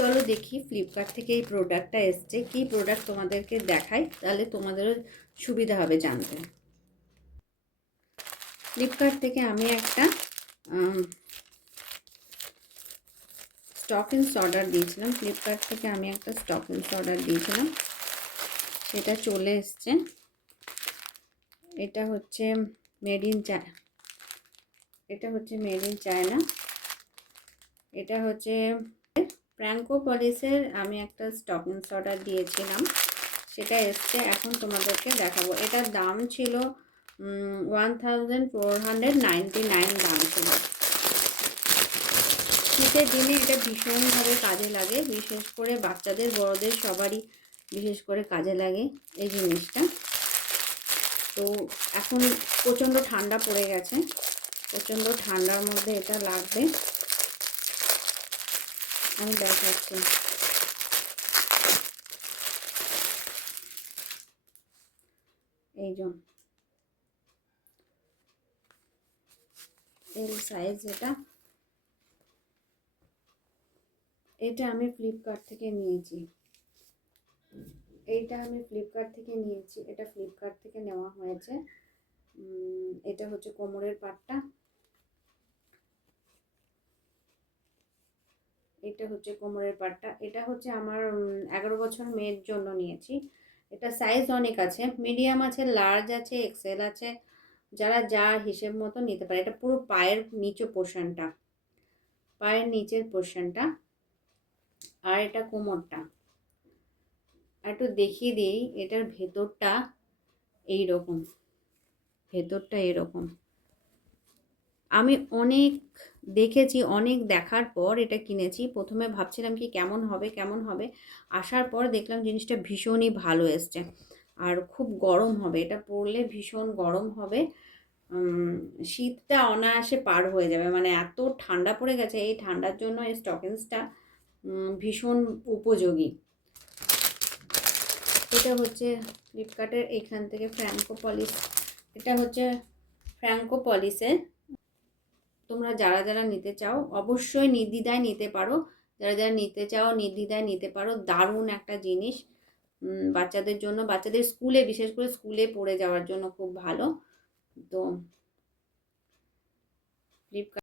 চলো দেখি ফ্লিপকার্ট থেকে এই প্রোডাক্টটা এসছে, কি প্রোডাক্ট তোমাদেরকে দেখাই, তাহলে তোমাদেরও সুবিধা হবে জানতে। ফ্লিপকার্ট থেকে আমি একটা স্টকিংস অর্ডার দিয়েছিলাম। ফ্লিপকার্ট থেকে আমি একটা স্টকিংস অর্ডার দিয়েছিলাম, সেটা চলে এসছে। এটা হচ্ছে মেড ইন চায়না, এটা হচ্ছে মেড ইন চায়না। এটা হচ্ছে ফ্র্যাঙ্কো পলিসের আমি একটা স্টকিংস অর্ডার দিয়েছিলাম, সেটা এসছে। এখন তোমাদেরকে দেখাবো। এটার দাম ছিল 1499 দাম ছিল। শীতের দিনে এটা ভীষণভাবে কাজে লাগে, বিশেষ করে বাচ্চাদের বড়দের সবারই বিশেষ করে কাজে লাগে এই জিনিসটা। তো এখন প্রচণ্ড ঠান্ডা পড়ে গেছে, প্রচণ্ড ঠান্ডার মধ্যে এটা লাগবে। আমি দেখাচ্ছি। এই জন্য এল সাইজ, এটা আমি ফ্লিপকার্ট থেকে নিয়েছি। এটা ফ্লিপকার্ট থেকে নেওয়া হয়েছে। এটা হচ্ছে কোমরের পাটটা, এটা হচ্ছে আমার 11 বছর মেয়ের জন্য নিয়েছি। এটা সাইজ অনেক আছে, মিডিয়াম আছে, লার্জ আছে, এক্সেল আছে, যারা যার হিসেব মতো নিতে পারে। এটা পুরো পায়ের নিচের পোর্শনটা, আর এটা কোমরটা। আর একটু দেখিয়ে দিই, এটার ভেতরটা এরকম। আমি অনেক দেখেছি, অনেক দেখার পর এটা কিনেছি। প্রথমে ভাবছিলাম কি কেমন হবে, আসার পর দেখলাম জিনিসটা ভীষণই ভালো এসছে। আর খুব গরম হবে, এটা পরলে ভীষণ গরম হবে। শীতটা অনায়াসে পার হয়ে যাবে, মানে এত ঠান্ডা পড়ে গেছে। এই ঠান্ডার জন্য এই স্টকিংসটা ভীষণ উপযোগী। এটা হচ্ছে ফ্লিপকার্টের এখান থেকে ফ্র্যাঙ্কো পলিস, এটা হচ্ছে ফ্র্যাঙ্কো পলিসের। তোমরা যারা যারা নিতে চাও অবশ্যই নির্দ্বিধায় নিতে পারো, যারা নিতে চাও নির্দ্বিধায় নিতে পারো। দারুণ একটা জিনিস বাচ্চাদের জন্য, বাচ্চাদের স্কুলে, বিশেষ করে স্কুলে পড়ে যাওয়ার জন্য খুব ভালো। তো ফ্লিপকার্ট